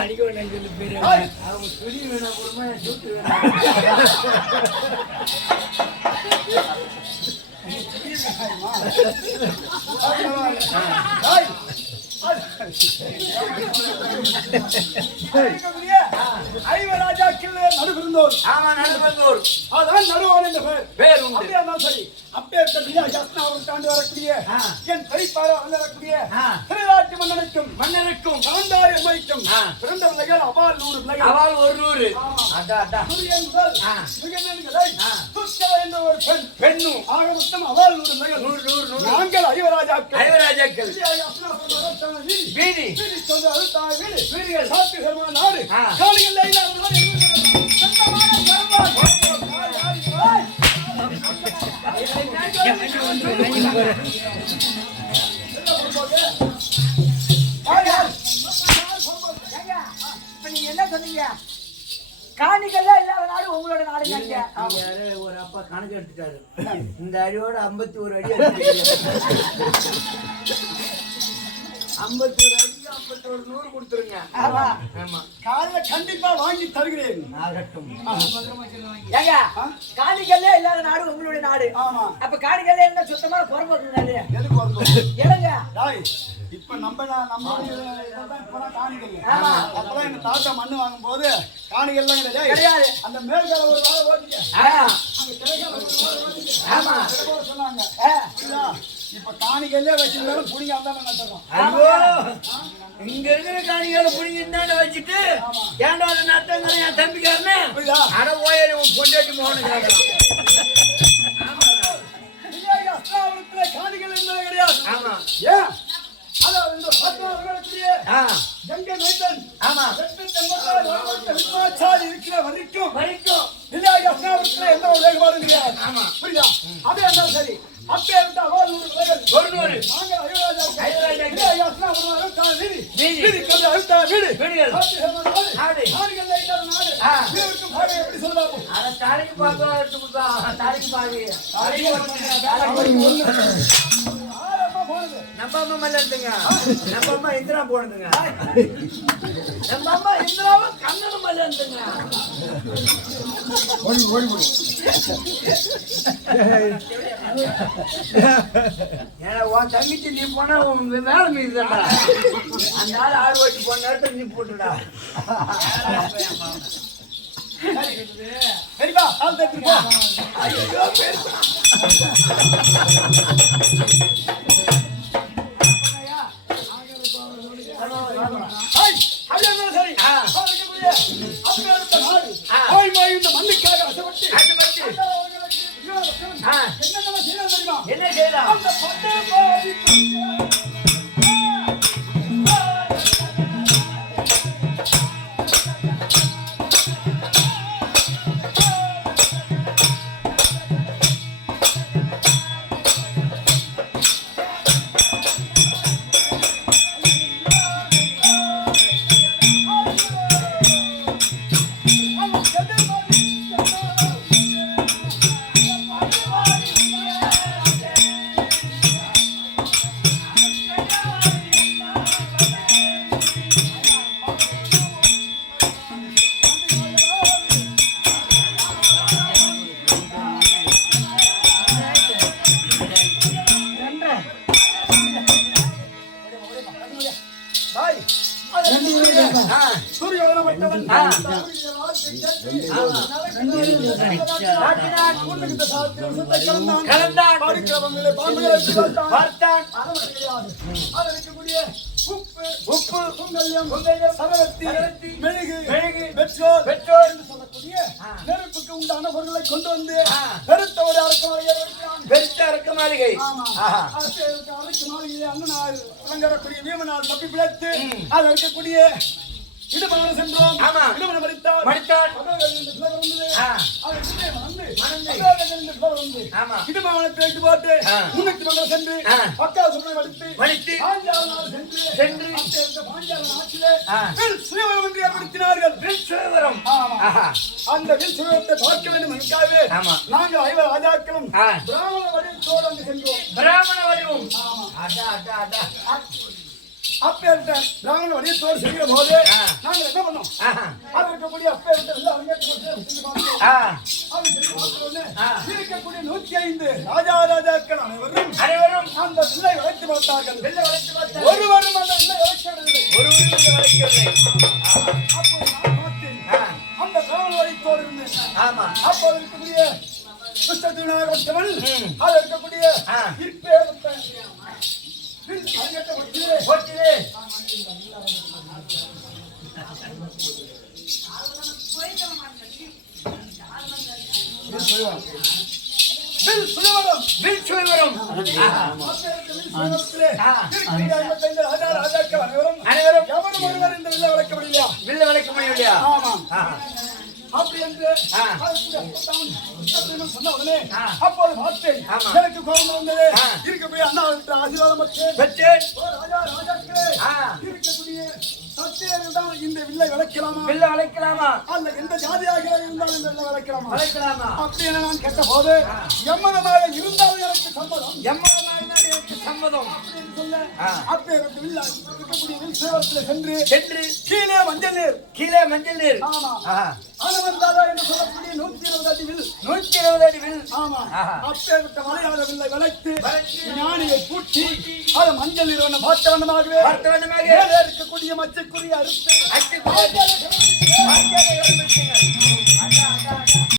அடிக்க பேரு அவங்க துணி வேணா போடுமா சூட்டு வேணா ஐவராஜாக்கள் நடுபிருந்தோர். ஆமா, நடுபிருந்தோர். அதான் நடுவான் என்ற பேர் உண்டு. அப்படியே இருந்தாலும் சரி, அப்பேற்பட்ட ஜஸ்னாவுக்கு தாண்டி வரக்கூடிய என் பெரியப்பார வரக்கூடிய திருநாட்டு மன்னனுக்கும் காந்தாரி அம்மைக்கும் பிறந்த பிள்ளைகள் அவால் 100 பிள்ளைகள். அவால் 100. சூரியன் முதல் மிகநெடுங்களை துர்க்கா என்ற ஒரு பெண்ணும் ஆக மொத்தம் அவால் 100 பிள்ளைகள். 100. நாங்கள் ஐவராஜாக்கள் வீதி சொல்றது தாய் வீடு வீடுகள் சாத்துகரமான நாடு காலிகள் இல்லாத நாடு நீங்க என்ன சொன்னீங்க? காணிக்கெல்லாம் இல்லாத நாடு உங்களோட நாடு. ஒரு அப்பா கணக்கு எடுத்துட்டாரு. இந்த அடியோட 51 அடி 51 அடிக்கு 51 100 கொடுத்துருங்க. ஆமா, காலையில கண்டிப்பா வாங்கி தருகிறேன். ஏங்க, காணிக்கல்லே இல்லாத நாடு உங்களுடைய நாடு. ஆமா, அப்ப காணிக்கல்லே என்ன சுத்தமா பொறுப்புங்க? எதுக்கு வரணும்? ஏங்க இப்ப நம்ம காணிகள் அப்பதான் எங்க தாத்தா மண்ணு வாங்கும் போது காணிகள்லாம் கிடையாது. அந்த மேல்கால ஒரு வாரம் ஓட்டிக்க சொன்னாங்க. இப்ப காணிகளே வச்சிருந்தாலும் புடிங்க இங்க இருக்கிற காணிகளை புடிங்க வச்சுட்டு ஏன்டா நட்டங்க என் தம்பிக்காரனே அட ஓயரி பொண்டாட்டி மோகன் கேட்கலாம். காணிகள் என்பது கிடையாது. ஆமா, ஏன் இருக்கிற வரைக்கும் எந்த ஒரு வேறுபாடும் கிடையாது. அதே இருந்தாலும் சரி, அப்பே விட்டு அவால் 100 எப்படி சொல்லலாம்? நம்ம அம்மா மேல எடுத்துங்க. நம்ம அம்மா இந்திரா போனதுங்க. நம்ம அம்மா இந்திராவும் கண்ணனும் மேல எடுத்துங்க. ஏன்னா உன் தங்கச்சி நீ போனா உன் வேலை மீதுடா. அந்த ஆள் ஆடு ஓட்டி போன நேரத்தில் நீ போட்டுடா. என்ன செய்யலாம்? நெருப்புக்கு உண்டான பொருட்களை கொண்டு வந்து பெருத்த ஒரு அரக்கு மாளிகை அண்ணனால் அலங்கரக்கூடிய வீமனால் தப்பி பிழைத்து அது இருக்கக்கூடிய இடுமான சென்றோம். இடுமனை மடித்தான் இடுமாவனை பேட்டு போட்டு முன்னுக்கு மன்றம் சென்று பக்கா சுமனை வடித்து சென்று ஆட்சியிலே சுயவரம் என்று ஏற்படுத்தினார்கள். அந்த வில் சுயவரத்தை பார்க்க வேண்டும் எனக்காகவே நாங்கள் ஐவர் ராஜாக்களும் பிராமண வடிவத்தோடு அங்கு சென்றோம். பிராமண வடிவம் அப்பேற்ற பிராமண வடிவத்தோடு செய்கிற போது ஆ. நாங்கள் என்ன பண்ணோம் ஆஹா. அது இருக்கக்கூடிய அப்பேற்ற எல்லா அரங்கேற்றோடு செஞ்சு பார்த்தோம். ஆ. அது செஞ்சு பார்த்த உடனே ஆ. இருக்கக்கூடிய 105 ராஜாக்கள் அனைவரும் அனைவரும் அந்த வில்லை வளைத்து பார்த்தார்கள். வெள்ள வளைத்து பார்த்தார்கள். ஒருவரும் அந்த வில்லை வளைக்கவில்லை. ஒருவரும் வெள்ள வளைக்கவில்லை. அப்போது நான் பார்த்தேன். ஆ. அந்த பிராமண வடிவத்தோடு இருந்தேன். ஆமா. அப்போது இருக்கக்கூடிய புத்தகத்தினாக வந்தவன் அது இருக்கக்கூடிய ஆ. இப்பேற்பட்ட வில் அரங்கேற்றப்பட்டு போட்டிலே. வில் சுயவரம் வில் சுயவரம். ஆஹா. ஆ. ராஜாக்கள் அனைவரும் அனைவரும் எவரும் ஒருவர் இந்த வில்லை வளைக்க முடியலையா? வெள்ள வளைக்க முடியலையா? ஆமாம். ஆஹா. அப்படி என்று ஆ. அப்படின்னு சொன்ன உடனே ஆ. அப்போது பார்த்தேன். ஆமா. எனக்கு கோபம் வந்தது. ஆ. இருக்கக்கூடிய அண்ணா ஆசீர்வாதம் பெற்றேன். பெற்றேன். ஓ ராஜாக்களே, ஆ. இருக்கக்கூடிய சத்தியர்கள் தான் இந்த வில்லை வளைக்கலாமா? வெள்ள வளைக்கலாமா? அல்ல எந்த ஜாதியாக இருந்தாலும் இந்த வில்லை வளைக்கலாமா? வளைக்கலாமா? அப்படி என நான் கேட்ட போது எம்மதமாக இருந்தாலும் எனக்கு சம்மதம் எம்மதமாகினால் எனக்கு சம்மதம் அப்படின்னு சொல்ல ஆ. அப்பேற்பட்ட வில் இருக்கக்கூடிய வில் சேவரத்தில் சென்று சென்று கீழே மஞ்சள் நீர் கீழே மஞ்சள் நீர். ஆமா ஆஹா. ஆனவன் தாதா என்று சொல்லக்கூடிய 120 அடி வில் 120 அடி வில். ஆமா ஆஹா. அப்பேற்பட்ட மலையாள வில்லை வளைத்து வளைத்து ஞானியை பூட்டி அது மஞ்சள் நீர் ஒன்று பார்த்த வண்ணமாகவே பார்த்த வண்ணமாக மேலே இருக்கக்கூடிய மச்சக்குரிய அறுத்து அச்சுக்குரிய வார்த்தைகளை கவனித்தீர்கள்.